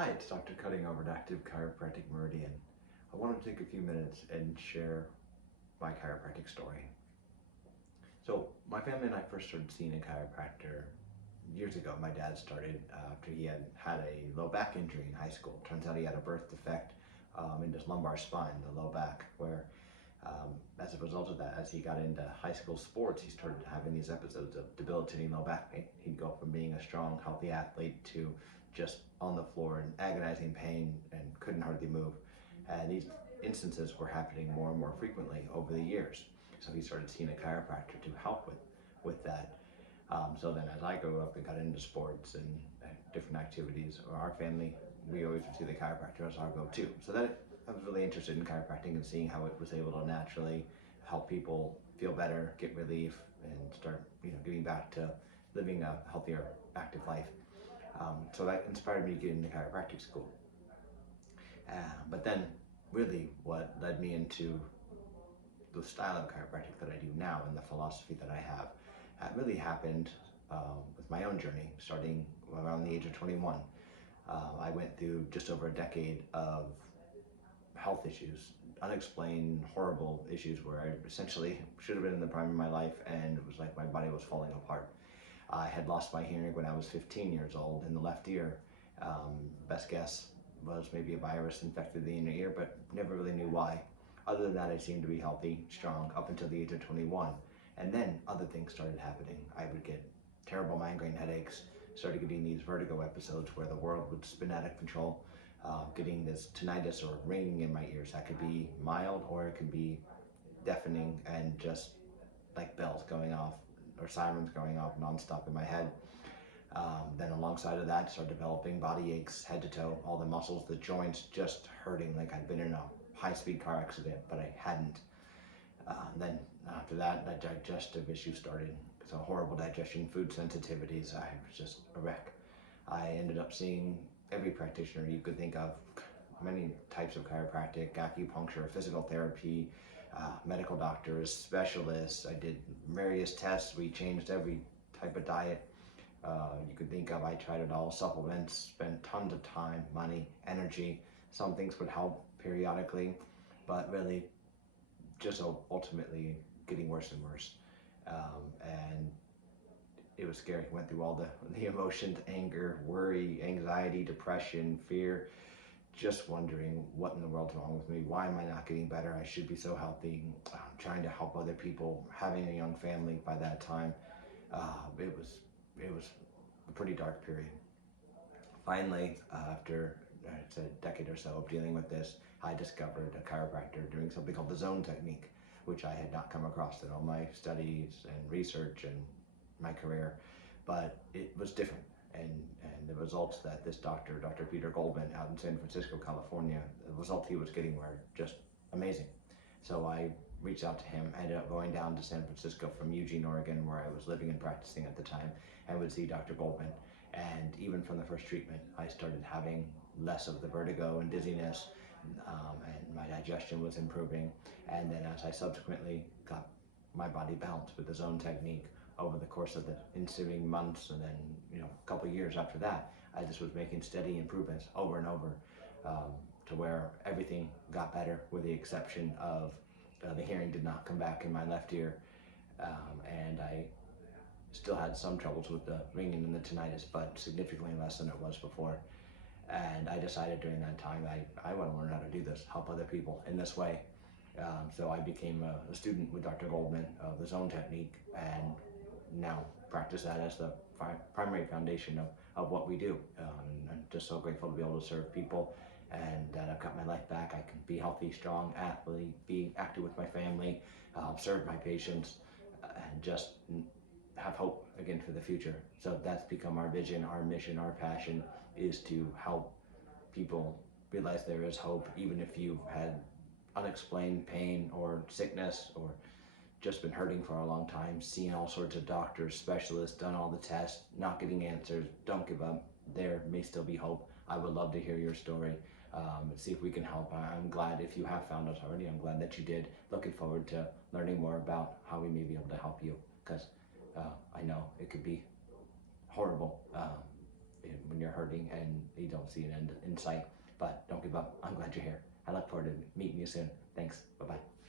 Hi, it's Dr. Cutting over at Active Chiropractic Meridian. I wanted to take a few minutes and share my chiropractic story. So, my family and I first started seeing a chiropractor years ago. My dad started after he had had a low back injury in high school. Turns out he had a birth defect in his lumbar spine, the low back, where as a result of that, as he got into high school sports, he started having these episodes of debilitating low back pain. He'd go from being a strong, healthy athlete to just on the floor in agonizing pain and couldn't hardly move. And these instances were happening more and more frequently over the years. So he started seeing a chiropractor to help with that. So then as I grew up and got into sports and different activities, our family, we always would see the chiropractor as our go-to. So that I was really interested in chiropractic and seeing how it was able to naturally help people feel better, get relief, and start getting back to living a healthier, active life. So that inspired me to get into chiropractic school. But then really what led me into the style of chiropractic that I do now and the philosophy that I have really happened with my own journey, starting around the age of 21. I went through just over a decade of health issues, unexplained, horrible issues where I essentially should have been in the prime of my life and it was like my body was falling apart. I had lost my hearing when I was 15 years old in the left ear. Best guess was maybe a virus infected the inner ear, but never really knew why. Other than that, I seemed to be healthy, strong, up until the age of 21. And then other things started happening. I would get terrible migraine headaches, started getting these vertigo episodes where the world would spin out of control, getting this tinnitus or ringing in my ears. That could be mild or it could be deafening and just like bells going off or sirens going off nonstop in my head. Then alongside of that, started developing body aches, head to toe, all the muscles, the joints just hurting like I'd been in a high-speed car accident, but I hadn't. Then after that, the digestive issues started. So horrible digestion, food sensitivities, I was just a wreck. I ended up seeing every practitioner you could think of, many types of chiropractic, acupuncture, physical therapy, medical doctors, specialists. I did various tests. We changed every type of diet you could think of. I tried it all, supplements, spent tons of time, money, energy. Some things would help periodically, but really just ultimately getting worse and worse. And it was scary. Went through all the emotions, anger, worry, anxiety, depression, fear, just wondering what in the world's wrong with me. Why am I not getting better? I should be so healthy. Trying to help other people, having a young family by that time. It was a pretty dark period. Finally, after it's a decade or so of dealing with this, I discovered a chiropractor doing something called the zone technique, which I had not come across in all my studies and research and my career, but it was different. And the results that this doctor, Dr. Peter Goldman out in San Francisco, California, the results he was getting were just amazing. So I reached out to him, ended up going down to San Francisco from Eugene, Oregon, where I was living and practicing at the time, and would see Dr. Goldman. And even from the first treatment, I started having less of the vertigo and dizziness, and my digestion was improving. And then as I subsequently got my body balanced with the zone technique over the course of the ensuing months, and then a couple of years after that, I just was making steady improvements over and over, to where everything got better with the exception of the hearing did not come back in my left ear, and I still had some troubles with the ringing and the tinnitus, but significantly less than it was before. And I decided during that time, I want to learn how to do this, help other people in this way. So I became a student with Dr. Goldman of the zone technique, and now practice that as the primary foundation of what we do. And I'm just so grateful to be able to serve people, and that I've got my life back. I can be healthy, strong, athlete, be active with my family, serve my patients, and just have hope again for the future. So that's become our vision, our mission, our passion, is to help people realize there is hope, even if you've had unexplained pain or sickness or just been hurting for a long time, seen all sorts of doctors, specialists, done all the tests, not getting answers. Don't give up. There may still be hope. I would love to hear your story, see if we can help. I'm glad if you have found us already. I'm glad that you did. Looking forward to learning more about how we may be able to help you, because I know it could be horrible when you're hurting and you don't see an end in sight. But don't give up. I'm glad you're here. I look forward to meeting you soon. Thanks. Bye-bye.